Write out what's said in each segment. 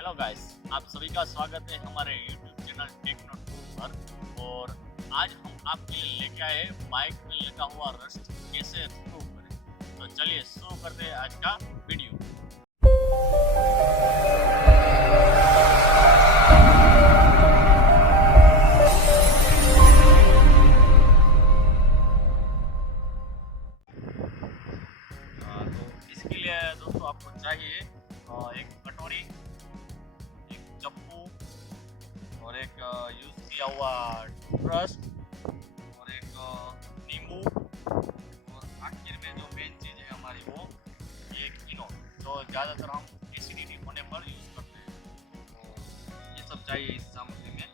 Hello guys, आप सभी का स्वागत है हमारे YouTube चैनल टेक्नो पर। और आज हम आपके लिए लेके आए बाइक में लगा हुआ रस्ट कैसे रिमूव करें। तो चलिए शुरू करते हैं आज का वीडियो। तो इसके लिए दोस्तों आपको चाहिए एक कटोरी, एक चप्पू और एक यूज किया हुआ टूथब्रश और एक नींबू, और आखिर में जो मेन चीज़ है हमारी वो ये इनो, जो ज़्यादातर हम एसिडिटी होने पर यूज़ करते हैं। तो ये सब चाहिए इस सामग्री में।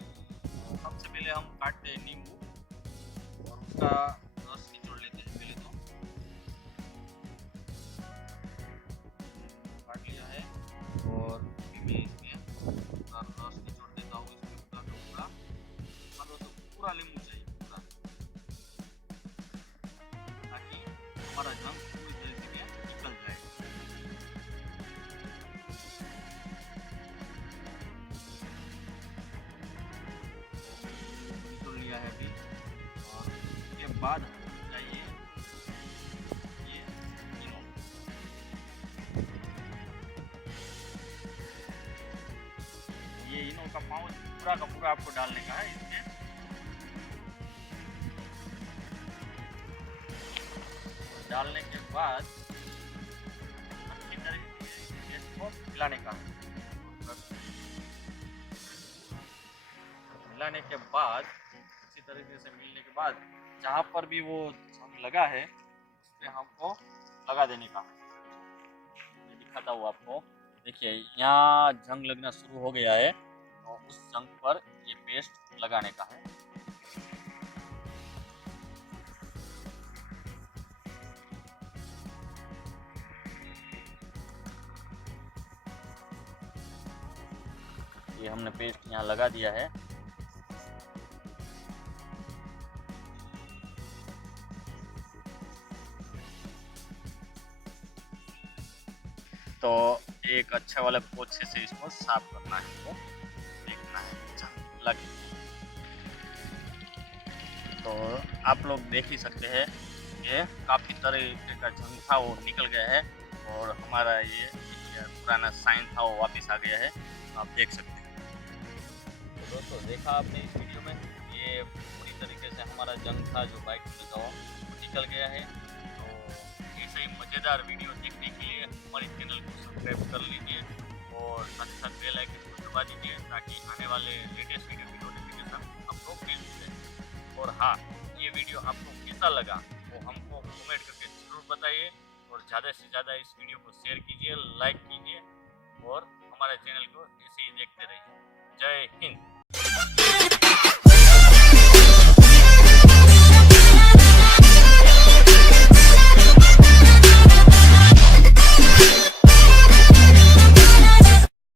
तो सबसे पहले हम काटते हैं नींबू और उसका रस निचोड़ लेते हैं। पहले तो काट लिया है और मैं इसमें पूरा रस निचोड़ देता हूँ। इसमें पूरा का पूरा, मतलब तो पूरा नींबू चाहिए पूरा, ताकि हमारा जंग पूरी तरीके से निकल जाए। निचोड़ लिया है अभी। और उसके बाद हमको चाहिए ये इनो। ये इनो का पाउच पूरा का पूरा आपको डालने का है इसमें। डालने के बाद अच्छी तरीके से इसको मिलाने का है। मिलाने के बाद अच्छी तरीके से मिलने के बाद जहाँ पर भी वो जंग लगा है उस पर हमको लगा देने का। मैं दिखाता हूँ आपको। देखिए यहाँ जंग लगना शुरू हो गया है, तो उस जंग पर ये पेस्ट लगाने का है। ये हमने पेस्ट यहाँ लगा दिया है। तो एक अच्छे वाले पोछे से इसको साफ करना है, तो देखना है जंग लगे। तो आप लोग देख ही सकते हैं ये काफ़ी तरीके का जंग था वो निकल गया है, और हमारा ये पुराना साइन था वो वापस आ गया है, आप देख सकते हैं। तो दोस्तों देखा आपने इस वीडियो में, ये पूरी तरीके से हमारा जंग था जो बाइक में लगा वो निकल गया है। तो ऐसे ही मज़ेदार वीडियो देखने के लिए हमारे चैनल को सब्सक्राइब कर लीजिए और साथ ही साथ बेल आइकन को दबा दीजिए, ताकि आने वाले लेटेस्ट वीडियो की नोटिफिकेशन आपको मिल सके। और हाँ, ये वीडियो आपको कैसा लगा वो हमको कमेंट करके ज़रूर बताइए, और ज़्यादा से ज़्यादा इस वीडियो को शेयर कीजिए, लाइक कीजिए, और हमारे चैनल को ऐसे ही देखते रहिए। जय हिंद।